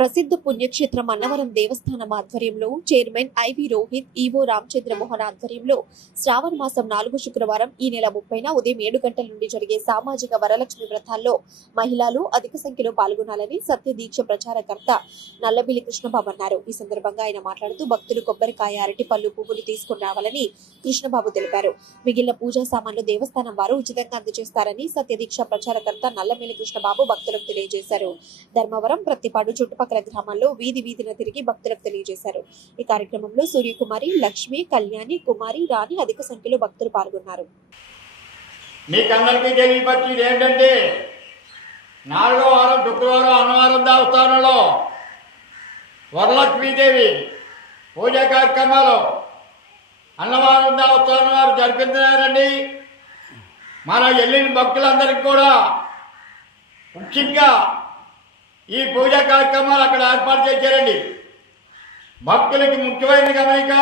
ప్రసిద్ధ పుణ్యక్షేత్రం అన్నవరం దేవస్థానం ఆధ్వర్యంలో chairman I V Rohit E O Ramachandra Mohan ఆధ్వర్యంలో శ్రావణ మాసం నాలుగు శుక్రవారం ఈ నెల ముప్పైన ఉదయం ఏడు గంటల నుండి జరిగే సామాజిక వరలక్ష్మి వ్రతాల్లో మహిళలు అధిక సంఖ్యలో పాల్గొనాలని సత్య దీక్ష ప్రచారకర్త నల్లబిల్లి కృష్ణబాబు అన్నారు. ఈ సందర్భంగా ఆయన మాట్లాడుతూ భక్తులు కొబ్బరికాయ అరటి పళ్ళు పువ్వులు తీసుకుని రావాలని కృష్ణబాబు తెలిపారు. మిగిలిన పూజా సామాన్లు దేవస్థానం వారు ఉచితంగా అందజేస్తారని సత్యదీక్ష ప్రచారకర్త నల్లమిల్లి కృష్ణబాబు భక్తులకు తెలియజేశారు. ధర్మవరం ప్రతిపాడు చుట్టుపక్కల గ్రామాల్లో వీధి వీధిన తిరిగి భక్తులకు తెలియజేశారు. ఈ కార్యక్రమంలో సూర్యకుమారి లక్ష్మి కళ్యాణి కుమారి రాణి అధిక సంఖ్యలో భక్తులు పాల్గొన్నారు. మీకందరికీ తెలియపరిచేది ఏంటంటే నాలుగో వారం శుక్రవారం అన్నవరం దేవస్థానంలో వరలక్ష్మీదేవి పూజా కార్యక్రమాలు అన్నవరం దేవస్థానం వారు జరిపిస్తున్నారండి మన వెళ్ళిన భక్తులందరికీ కూడా ముఖ్యంగా ఈ పూజా కార్యక్రమాలు అక్కడ ఏర్పాటు చేశారండి. భక్తులకి ముఖ్యమైన గమనిక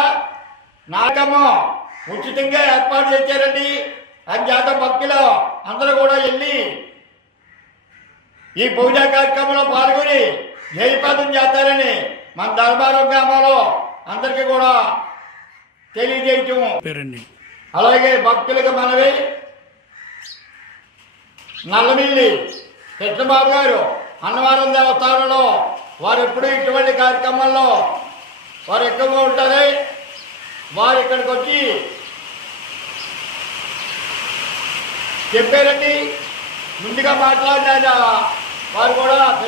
నాటకము ఉచితంగా ఏర్పాటు చేశారండి. అంచేత భక్తులు అందరూ కూడా వెళ్ళి ఈ పూజా కార్యక్రమంలో పాల్గొని జయపాదం చేస్తారని మన దర్బారం గ్రామంలో అందరికీ కూడా తెలియజేయటం. అలాగే భక్తులకు మనవి నల్లమిల్లి కృష్ణబాబు గారు అన్నవరం దేవస్థానంలో వారు ఎప్పుడూ ఇటువంటి కార్యక్రమాల్లో వారు ఎక్కువగా ఉంటారు. వారు ఇక్కడికి వచ్చి చెప్పారండి. ముందుగా మాట్లాడిన వారు కూడా